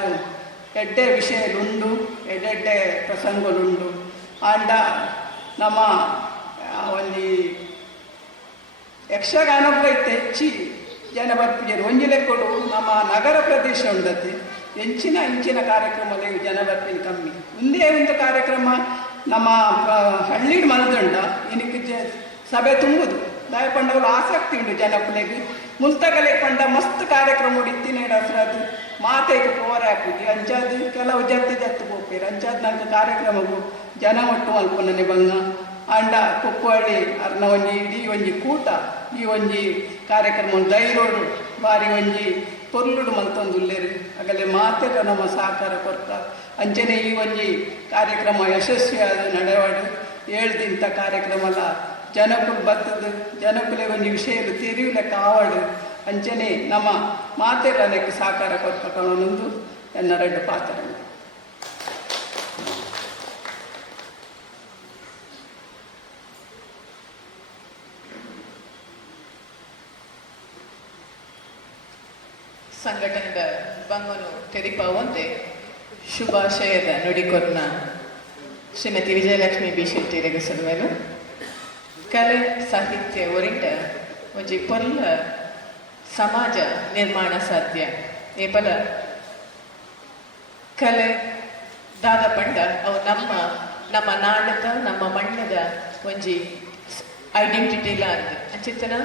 ಎಡ್ಡೆ ವಿಷಯಲುಂಡು, ಎಡ್ಡೆಡ್ಡೆ ಪ್ರಸಂಗಲುಂಡು. ಆಂಡ ನಮ್ಮ ಒಂಜಿ ಯಕ್ಷಗಾನಕ್ಕೆ ಹೆಚ್ಚಿ ಜನ ಬರ್ಪಿಜರು ಒಂಜಿ ಲೆಕ್ಕೊಡು ನಮ್ಮ ನಗರ ಪ್ರದೇಶ ಉಂಡತೆ ಇಂಚಿನ ಕಾರ್ಯಕ್ರಮದಲ್ಲಿ ಜನ ಬರ್ಪಿನ ಕಮ್ಮಿ. ಒಂದೇ ಒಂದು ಕಾರ್ಯಕ್ರಮ ನಮ್ಮ ಹಳ್ಳಿಡ್ ಮಲ್ದುಂಡ ಇನಕ್ಕೆ ಸಭೆ ತುಂಬುದು ದಾಯ ಪಂಡಗಳು ಆಸಕ್ತಿ ಉಂಡು ಜನಕ್ಕಲೆಗೆ ಮುಲ್ತಗಲೆ ಪಂಡ ಮಸ್ತ್ ಕಾರ್ಯಕ್ರಮ ಉಡಿತ್ತಿನ ಅದು ಮಾತೆಗೆ ಪೋರೆ ಹಾಕುದು ಅಂಚಾದು ಕೆಲವು ಜತ್ತು ಹೋಗ್ತೀರಿ ಅಂಚಾದ ನಂಗೆ ಕಾರ್ಯಕ್ರಮವು ಜನ ಒಟ್ಟು ಮಲ್ಪೊನ್ನೆ ಬಂಗ ಅಂಡ ಕುಪ್ಪಳ್ಳಿ ಅರ್ನ ಒಂಜಿ ಇಡೀ ಒಂಜಿ ಕೂಟ ಈ ಒಂಜಿ ಕಾರ್ಯಕ್ರಮ ಧೈರ್ಯೋಡು ಬಾರಿ ಒಂಜಿ ಪೊರ್ಲುಡು ಮಲ್ತೊಂದುಲ್ಲೇರು ಆಗಲೇ ಮಾತೆಗ ನಮ್ಮ ಸಹಕಾರ ಕೊರ್ತ ಅಂಚನೆ ಈ ಒಂಜಿ ಕಾರ್ಯಕ್ರಮ ಯಶಸ್ವಿಯಾದ ನಡೆವಾಡು 7 ದಿನದ ಕಾರ್ಯಕ್ರಮಲ ಜನಕ್ಕೂ ಬರ್ತದೆ ಜನಕ್ಕೂಲೆ ಒಂಜಿ ವಿಷಯಲು ತಿರಿಯುಲೆಕ್ಕ ಆವಾಡು ಅಂಚನೆ ನಮ್ಮ ಮಾತೆರನೆಕ್ಕೆ ಸಹಕಾರ ಕೊಡ್ತಕೊಂಡೊಂದು ಎನ್ನ 2 ಪಾತ್ರ. ಸಂಘಟನೆದ ಬಂಗನು ತೆರಿಪಾವಂತೆ ಶುಭಾಶಯದ ನುಡಿಕೊರ್ನ ಶ್ರೀಮತಿ ವಿಜಯಲಕ್ಷ್ಮಿ ಬಿ ಶೆಟ್ಟಿ ರೆಗಸಲ್ವೇಲು ಕಲೆ ಸಾಹಿತ್ಯ ಒರಿಂಟ ಒಂಜಿ ಪೊರ್ಲ ಸಮಾಜ ನಿರ್ಮಾಣ ಸಾಧ್ಯ. ಏಪಲ ಕಲೆ ದಾದ ಪಂಡ ಅವು ನಮ್ಮ ನಾಡದ ನಮ್ಮ ಮಣ್ಣದ ಒಂಜಿ ಐಡೆಂಟಿಟಿಲ ಅಂದ್ ಅಂಚಿತ್ತನ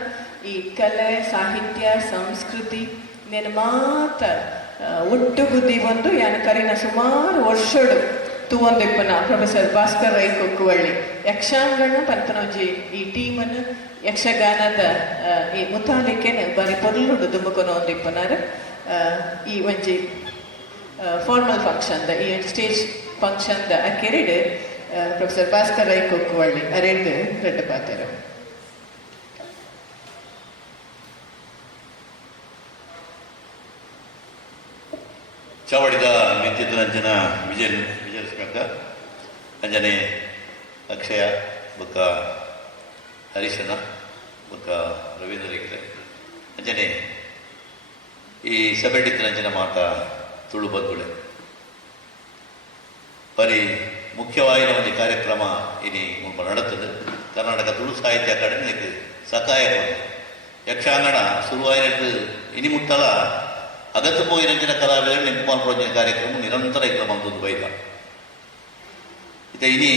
ಈ ಕಲೆ ಸಾಹಿತ್ಯ ಸಂಸ್ಕೃತಿ నేను ಮಾತ ಒಟ್ಟುಗುದ್ದಿ ಒಂದು ಯಾನ ಕರಿನ ಸುಮಾರು ವರ್ಷಡು ತೂವೊಂದಿಪ್ಪನ ಪ್ರೊಫೆಸರ್ ಭಾಸ್ಕರ್ ರೈ ಕೊಕ್ಕುವಳ್ಳಿ ಯಕ್ಷಾಂಗಣ ಪಂಪನೊಂಜಿ ಈ ಟೀಮನ್ನು ಯಕ್ಷಗಾನದ ಈ ಮುತಾಲಿಕೆನ ಬಾರಿ ಪೊರ್ಲುಡು ದುಂಬುಕೊನ ಒಂದಿಪ್ಪನಾರು ಈ ಒಂಜಿ ಫಾರ್ಮಲ್ ಫಂಕ್ಷನ್ದ ಈ ಸ್ಟೇಜ್ ಫಂಕ್ಷನ್ದ ಅಕೆರಿಡು ಪ್ರೊಫೆಸರ್ ಭಾಸ್ಕರ್ ರೈ ಕೊಕ್ಕುವಳ್ಳಿ ಅರೆಂಡು 2 ಪಾತೆರು. ಚಾವಡಿದ ನಿತ್ಯರಂಜನ ವಿಜಯಲಕ್ಷ್ಮಿ ಅಂಜನೆ ಅಕ್ಷಯ ಬೊಕ್ಕ ಹರೀಶನ ಬೊಕ್ಕ ರವೀಂದ್ರ ರೇಖೆ ಅಂಜನೆ ಈ ಸಭೆಡಿತ್ತರಂಜನ ಮಾತ ತುಳು ಬಂದುಳೆ ಬರೀ ಮುಖ್ಯವಾಗಿನ ಒಂದು ಕಾರ್ಯಕ್ರಮ ಇನಿ ಮುಲ್ಪ ನಡತದೆ. ಕರ್ನಾಟಕ ತುಳು ಸಾಹಿತ್ಯ ಅಕಾಡೆಮಿಗೆ ಸಹಾಯ ಕೊಡುತ್ತೆ. ಯಕ್ಷಾಂಗಣ ಶುರುವಾಯಿನದ್ದು ಇನಿ ಮುಟ್ಟಲ ಅಗತ್ಯ ಪೋಯಿನಂಚಿನ ಕಲಾವಿದರು ನೆಂಪು ಮಾಡ್ಕೊಳ್ಳೋ ಕಾರ್ಯಕ್ರಮ ನಿರಂತರ ಇಲ್ಲ ಮಂತದ್ದು ಬೈದ ಇನಿ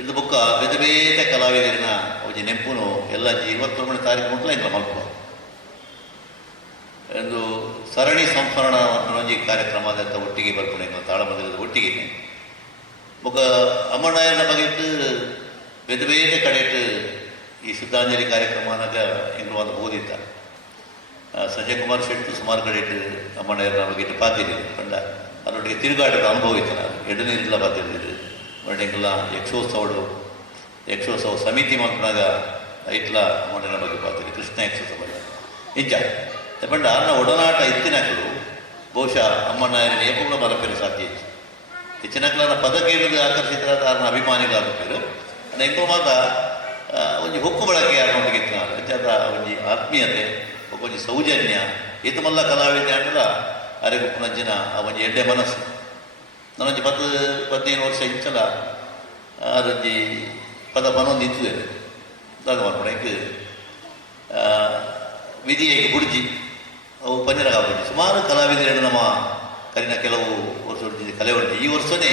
ಇದು ಬುಕ್ಕ ಬೇರೆ ಬೇರೆ ಕಲಾವಿದರಿನ ಒಂಜಿ ನೆಂಪುನು ಎಲ್ಲ 21 ತಾರೀಕು ಮುಟ್ಲ ಇಲ್ಲ ಮಲ್ಪ ಒಂದು ಸರಣಿ ಸಂಸ್ಮರಣ ಒಂಜಿ ಕಾರ್ಯಕ್ರಮದ ಒಟ್ಟಿಗೆ ಬರ್ಪಣೆ ತಾಳಮಂದಿರದ ಒಟ್ಟಿಗೆ ಬೊಕ್ಕ ಅಮ್ಮಣ್ಣಯ್ಯನ ಬಗೆಟ್ಟು ಬೇರೆ ಬೇರೆ ಕಡೆಟ್ಟು ಈ ಶ್ರದ್ಧಾಂಜಲಿ ಕಾರ್ಯಕ್ರಮನಾಗ ಹೆಂಗೆ ಒಂದು ಓದಿದ್ದ ಸಂಜಯ್ ಕುಮಾರ್ ಶೆಟ್ಟಿ ಸುಮಾರು ಕಡೆ ಅಮ್ಮಣ್ಣಯ್ಯರ ಬಗ್ಗೆ ಪಾತಿದ್ದೀವಿ ಕಂಡ ಅದರೊಟ್ಟಿಗೆ ತಿರುಗಾಟದ ಅನುಭವ ಇತ್ತು. ನಾನು 2 ನೀರಿಲ್ಲ ಪಾತಿರ್ತಿದ್ದು ಒಳ್ಳೆಗೆಲ್ಲ ಯಕ್ಷೋತ್ಸವ ಸಮಿತಿ ಮಕ್ಕಳಾಗ ಐಟ್ಲ ಅಮ್ಮಣ್ಣನ ಬಗ್ಗೆ ಪಾತಿದ್ದೆ ಕೃಷ್ಣ ಯಕ್ಷೋತ್ಸವ ನಿಜ ಪಂಡ ಅನ್ನ ಒಡನಾಟ ಇತ್ತಿನಕಲು ಬಹುಶಃ ಅಮ್ಮಣ್ಣಯ್ಯನ ಏಪಗಳ ಮರಪೇರು ಸಾಧ್ಯ ಇತ್ತು. ಹೆಚ್ಚಿನಕಲನ್ನ ಪದ ಕೇಳಿದ ಆಕರ್ಷಿತರಾದ ಅನ್ನ ಅಭಿಮಾನಿಗಳಾಗಪ್ಪೇರು ಅನ್ನ ಎಂಕೋ ಮಾತ ಒಂಜಿ ಹೊಕ್ಕು ಬಳಕೆ ಯಾರೊಟ್ಟಿಗೆ ಇತ್ತು. ನಾನು ಹೆಚ್ಚಾದ ಒಂಜಿ ಆತ್ಮೀಯತೆ ಒಂಜಿ ಸೌಜನ್ಯ ಈತ ಮಲ್ಲ ಕಲಾವಿದ ಅಂಡಲ ಅರೆಗುಪ್ಪನಂಚಿನ ಆ ಒಂಜಿ ಎಡ್ಡೆ ಮನಸ್ಸು ನಾನೊಂಜಿ 10-15 ವರ್ಷ ಇಂಚಲ ಅದೊಂಜಿ ಪದ ಪನೊಂದು ಇತ್ತು ಅದು ಮಾಡ್ಕೊಳಕ್ಕೆ ವಿಧಿಯಾಗಿ ಬುಡ್ಜಿ ಅವು ಪಂಜರಗಾಗ್ಬಿಟ್ಟು ಸುಮಾರು ಕಲಾವಿದರು ನಮ್ಮ ಕಲಿನ ಕೆಲವು ವರ್ಷ ಕಲೆ ಉಂಟು. ಈ ವರ್ಷನೇ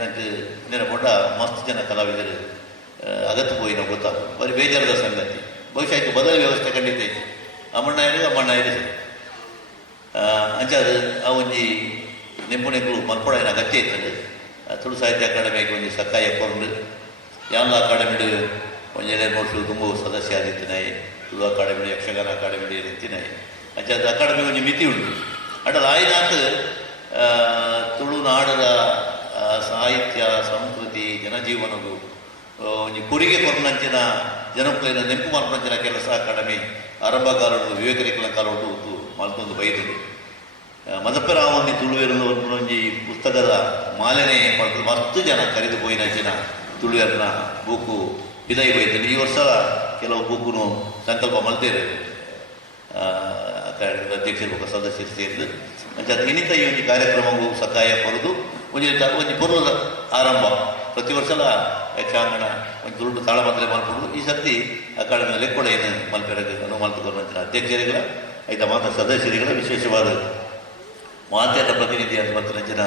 ನನಗೆ ನೆನಪುಂಡ ಮಸ್ತ್ ಜನ ಕಲಾವಿದರು ಅಗತ್ಯ ಹೋಗಿ ನಾವು ಗೊತ್ತಾಗ್ತದೆ. ಬರೀ ಬೇಜಾರದ ಸಂಗತಿ. ಬಹುಶಃ ಇದು ಬದಲಿ ವ್ಯವಸ್ಥೆ ಖಂಡಿತ ಐತಿ. ಅಮ್ಮಣ್ಣ ಸರಿ ಅಂಚಾದ ಆ ಒಂಜಿ ನೆಂಪುಣಿಗಳು ಮಲ್ಪೊಡನ ಅಗತ್ಯ ಇರ್ತದೆ. ತುಳು ಸಾಹಿತ್ಯ ಅಕಾಡೆಮಿಗೆ ಒಂದು ಸಕ್ಕಾಯ ಕೊಂಡು ಯಾನ್ಲ ಅಕಾಡೆಮಿಡು ಒಂದು 2-3 ವರ್ಷ ತುಂಬ ಸದಸ್ಯ ಆದಿತ್ತಿನಾಯಿ. ತುಳು ಅಕಾಡೆಮಿ, ಯಕ್ಷಗಾನ ಅಕಾಡೆಮಿ ಇರ್ತಿನಾಯಿ. ಅಂಚಾದ ಅಕಾಡೆಮಿ ಒಂದು ಮಿತಿ ಉಂಟು. ಅಡಲ ಆಯ್ದಾತ ತುಳುನಾಡದ ಸಾಹಿತ್ಯ ಸಂಸ್ಕೃತಿ ಜನಜೀವನದು ಒಂದು ಕೊಡುಗೆ ಕೊರನಂಚಿನ ಜನಪ್ರಿಯ ನೆಂಪು ಮಲ್ಪಂಚಿನ ಕೆಲಸ ಅಕಾಡೆಮಿ ಆರಂಭ ಕಾಲೋಡು ವಿವೇಕರಿಕಲ ಕಾಲೋಡು ಮಲ್ತೊಂದು ಬೈದರು ಮದಪ್ಪರಾವೊಂದು ತುಳುವೆರಲು ಒಂಜಿ ಪುಸ್ತಕದ ಮಾಲೆನೆ ಪಡೆದು ಮಸ್ತು ಜನ ಕರೆದು ಪೋಯಿನಂಚಿನ ತುಳುವೆರನ ಬೂಕು ಇದೈ ಬೈತದೆ. ಈ ವರ್ಷ ಕೆಲವು ಬೂಕುನು ಸಂಕಲ್ಪ ಮಲ್ತೇರು ಅಕಾಡೆಮಿ ಅಧ್ಯಕ್ಷರು ಸದಸ್ಯರು ಸೇರಿದು ಅಂಚ ಇನ್ನಿತ ಈ ಒಂದು ಕಾರ್ಯಕ್ರಮವು ಸಕಾಯ ಕೊರದು ಒಂದು ಪೂರ್ವದ ಆರಂಭ ಪ್ರತಿ ವರ್ಷಲ ಯಕ್ಷಾಂಗಣ ಒಂದು ದುಡ್ಡು ತಾಳಮಂದಲೆ ಮಲ್ಪಡು. ಈ ಸರ್ತಿ ಅಕಾಡೆಮಿಯಲ್ಲಿ ಕೂಡ ಏನು ಮಲ್ಪೆರಗೆ ಮಲ್ಪುಕೊಂಡಂಚಿನ ಅಧ್ಯಕ್ಷರಿಗಳ ಐತ ಮಾತ್ರ ಸದಸ್ಯರಿಗಳ ವಿಶೇಷವಾದ ಮಾತೆಯ ಪ್ರತಿನಿಧಿ ಅಂತ ಮತ್ತಂಚಿನ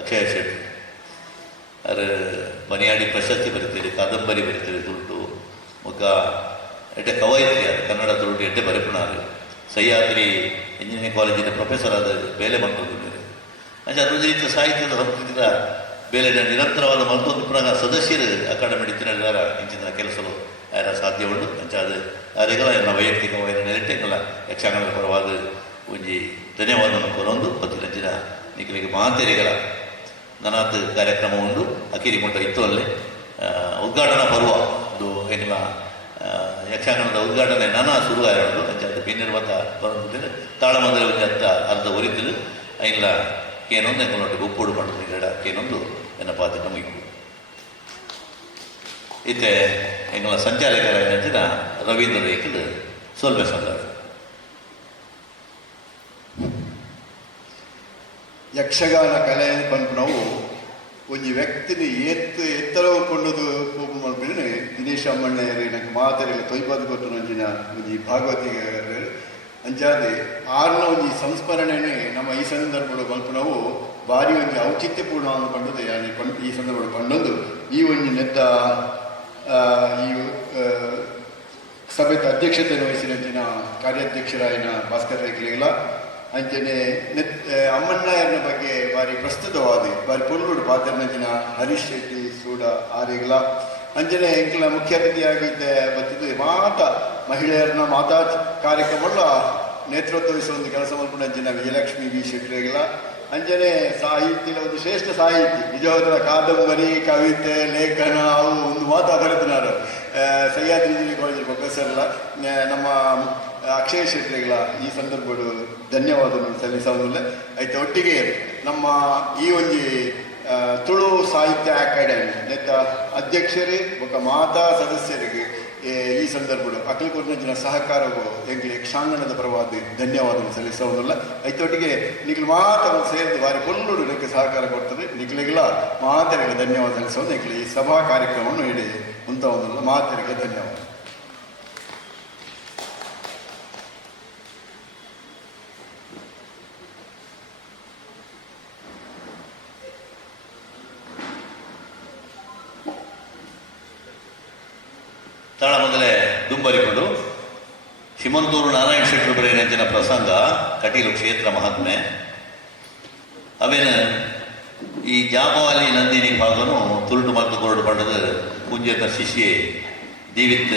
ಅಕ್ಷಯ ಶೆಟ್ಟಿ ಅದ್ರ ಮನೆಯಾಡಿ ಪ್ರಶಸ್ತಿ ಬರೀತೀರಿ, ಕಾದಂಬರಿ ಬರೀತೀರಿ, ದುಡ್ಡು ಮುಖ ಎಡ್ಡೆ ಕವಯಿತ್ರಿ ಅದು ಕನ್ನಡ ದುಡ್ಡು ಎಡ್ಡೆ ಬರೆಪುಣಾರು ಸಹ್ಯಾದ್ರಿ ಇಂಜಿನಿಯರಿಂಗ್ ಕಾಲೇಜಿನ ಪ್ರೊಫೆಸರ್ ಆದ ಬೇಲೆ ಮಲ್ತೊಂದಿದ್ದಾರೆ. ಅಂಚೆ ಅದೊಂದು ರೀತಿಯ ಸಾಹಿತ್ಯದ ಸಂಸ್ಕೃತಿಯ ಬೇಲೆ ನಿರಂತರವಾದ ಮಲ್ತೊಂದು ಪುನಃ ಸದಸ್ಯರು ಅಕಾಡೆಮಿ ಇತ್ತಿನಾರ ಇಂಚಿನ ಕೆಲಸಗಳು ಯಾರ ಸಾಧ್ಯ ಉಂಟು. ಅಂಚೆ ಅದು ಯಾರಿಗಳ ಎಲ್ಲ ವೈಯಕ್ತಿಕವಾದ ನೆಲೆಟ್ಟೆಗಳ ಯಕ್ಷಗಾನದ ಪರವಾದ ಒಂಜಿ ಧನ್ಯವಾದವನ್ನು ಕೊರೊಂದು ಪತ್ತಿನಂಚಿನ ನಿಖಲಿಗೆ ಮಾತೆರೆಗಳ ನನಾತ್ ಕಾರ್ಯಕ್ರಮ ಉಂಡು ಅಕಿರಿ ಮುಟ್ಟ ಇತ್ತು ಅಲ್ಲೇ ಉದ್ಘಾಟನಾ ಪರ್ವ ಒಂದು ಏನಿಲ್ಲ ಯಕ್ಷಗಾನದ ಉದ್ಘಾಟನೆ ನನ್ನ ಶುರುವಾಯಿತು. ಅಂಚೆ ಅದು ಭಿನ್ನಿರ್ವತ್ತ ಬರೋದಿಲ್ಲ ತಾಳಮಂದಿರ ಒಂದು ಅರ್ಧ ಒರಿತಿಲು ಇಲ್ಲ ಏನೊಂದು ಎಂಗಳೊಟ್ಟಿಗೆ ಉಪ್ಪುಡು ಪಂಡು ಗಿಡ ಏನೊಂದು ಎನ್ನ ಪಾತ್ರ ನಮಗೆ ಇತ್ತೆ ಎಂಗಳ ಸಂಚಾಲಕರ ಏನಂಚಿನ ರವೀಂದ್ರ ರೇಖಲ್ ಸ್ವಲ್ಪ ಸಂದರ್ಭ ಯಕ್ಷಗಾನ ಕಲೆ ಪಂಪು ನಾವು ಒಂಜಿ ವ್ಯಕ್ತಿನ ಎತ್ತರವು ಕೊಂಡದು ಕೋಪ ಮಲ್ಪಿನ ದಿನೇಶ್ ಅಮ್ಮಣ್ಣಯ್ಯರು ನನಗೆ ಮಾದರಿಯಲ್ಲಿ ತೊಯ್ಬಾದ್ ಕೊಟ್ಟು ನಂಜಿನ ಒಂಜಿ ಭಾಗವತಿಗರು ಅಂಚಾದೆ ಆರ್ನ ಒಂಜಿ ಸಂಸ್ಮರಣೆನೇ ನಮ್ಮ ಈ ಸಂದರ್ಭಗಳು ಮಲ್ಪು ನಾವು ಭಾರಿ ಒಂಜಿ ಔಚಿತ್ಯಪೂರ್ಣ ಪಂಡದು ಈ ಸಂದರ್ಭಗಳು ಪಂಡೊಂದು ಈ ಒಂಜಿ ನೆತ್ತ ಈ ಸಭೆದ ಅಧ್ಯಕ್ಷತೆಯನ್ನು ವಹಿಸಿದಂಚಿನ ಕಾರ್ಯಾಧ್ಯಕ್ಷರಾಯಿನ ಭಾಸ್ಕರ್ ರೇಖಲಿಗಳ ಅಂಚನೆ ಅಮ್ಮಣ್ಣಯ್ಯನ ಬಗ್ಗೆ ಬಾರಿ ಪ್ರಸ್ತುತವಾದ ಬಾರಿ ಪೊರ್ಲುಡು ಪಾತ್ರನಂಚಿನ ಹರೀಶ್ ಶೆಟ್ಟಿ ಸೂಡ ಆರಿಗಳ ಅಂಚನೆ ಎಂಕಲ ಮುಖ್ಯ ಅತಿಥಿಯಾಗಿದ್ದ ಬತ್ತಿದ್ದು ಮಹಿಳೆಯರನ್ನ ಮಾತಾ ಕಾರ್ಯಕ್ರಮಗಳ ನೇತೃತ್ವ ವಹಿಸುವ ಒಂದು ಕೆಲಸ ಮಲ್ಪಂಚಿನ ವಿಜಯಲಕ್ಷ್ಮಿ ವಿ ಶೆಟ್ಟಿಗಳ ಅಂಚನೆ ಸಾಹಿತ್ಯದ ಒಂದು ಶ್ರೇಷ್ಠ ಸಾಹಿತಿ ನಿಜವಾದ ಕಾದಂಬರಿ ಕವಿತೆ ಲೇಖನ ಅವು ಒಂದು ಮಾತಾ ಬರೆದಿನಾರು ಸಹ್ಯಾದ್ರಿ ಕಾಲೇಜ್ ಪ್ರೊಫೆಸರ್ಲ ನಮ್ಮ ಅಕ್ಷಯ ಶೆಟ್ಟಿಗಳ ಈ ಸಂದರ್ಭಗಳು ಧನ್ಯವಾದಗಳು ಸಲ್ಲಿಸೋದಿಲ್ಲ ಐತೆ. ಒಟ್ಟಿಗೆ ನಮ್ಮ ಈ ಒಂದು ತುಳು ಸಾಹಿತ್ಯ ಅಕಾಡೆಮಿ ನೆತ್ತ ಅಧ್ಯಕ್ಷರೇ ಒಬ್ಬ ಮಾತಾ ಸದಸ್ಯರಿಗೆ ಈ ಸಂದರ್ಭಗಳು ಅಖಿಲ ಕೊರ್ನಂಚಿನ ಸಹಕಾರವು ಎಂಗ್ಲಿ ಯಕ್ಷಾಂಗಣದ ಪರವಾದ ಧನ್ಯವಾದಗಳು ಸಲ್ಲಿಸೋದಿಲ್ಲ ಐತೊಟ್ಟಿಗೆ ನಿಖಿಲ್ ಮಾತ್ರ ಸೇರಿದು ಬಾರಿ ಕೊಲ್ಲೂರು ಲೆಕ್ಕ ಸಹಕಾರ ಕೊಡ್ತದೆ ನಿಖಿಲಿಗಳ ಮಾತರಿಗೆ ಧನ್ಯವಾದ ಸಲ್ಲಿಸೋದು ನಿಖಿಲ್ ಈ ಸಭಾ ಕಾರ್ಯಕ್ರಮವನ್ನು ಇಡೀ ಮುಂತಾವುದಿಲ್ಲ ಮಾತರಿಗೆ ಧನ್ಯವಾದ. ತಾಳ ಮೊದಲೇ ದುಂಬರಿಕೊಂಡು ಶಿಮಂತೂರು ನಾರಾಯಣ ಶೆಟ್ಟರು ಬರೆಯಂಚಿನ ಪ್ರಸಂಗ ಕಟೀಲು ಕ್ಷೇತ್ರ ಮಹಾತ್ಮೆ ಅವೇನು ಈ ಜಾಬವಾಲಿ ನಂದಿನಿ ಭಾಗನು ತುರುಟು ಮತ್ತು ಕೊರಡು ಪಂಡದ ಪೂಜ್ಯದ ಶಿಷ್ಯೆ ದೀವಿತ್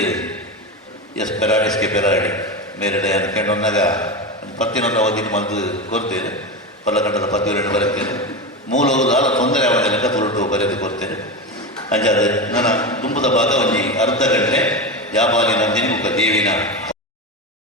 ಎಸ್ ಕೆ ಪೆರಾಡಿ ಮೇರೆಡೆ ಅನ್ಕೊಂಡೊಂದಾಗ ಪತ್ತಿನೊಂದು ಅವಧಿನ ಮಲ್ದು ಕೊರ್ತೇನೆ ಪಲ್ಲಕಂಡದ ಪದ್ಯವನ್ನು ಬರೆತೇನೆ ಮೂಲವುದಾದ ತೊಂದರೆ ಆಗೋದೆಲ್ಲ ತುರುಟು ಬರೆದು ಕೊರ್ತೇನೆ. ಅಂಜಾದ ನನ್ನ ದುಂಬದ ಭಾಗ ಒಂದು ಅರ್ಧ ಗಂಟೆ ಜಾಬಾಲಿ ನಂದಿನಿ ಮುಖ ದೇವಿನ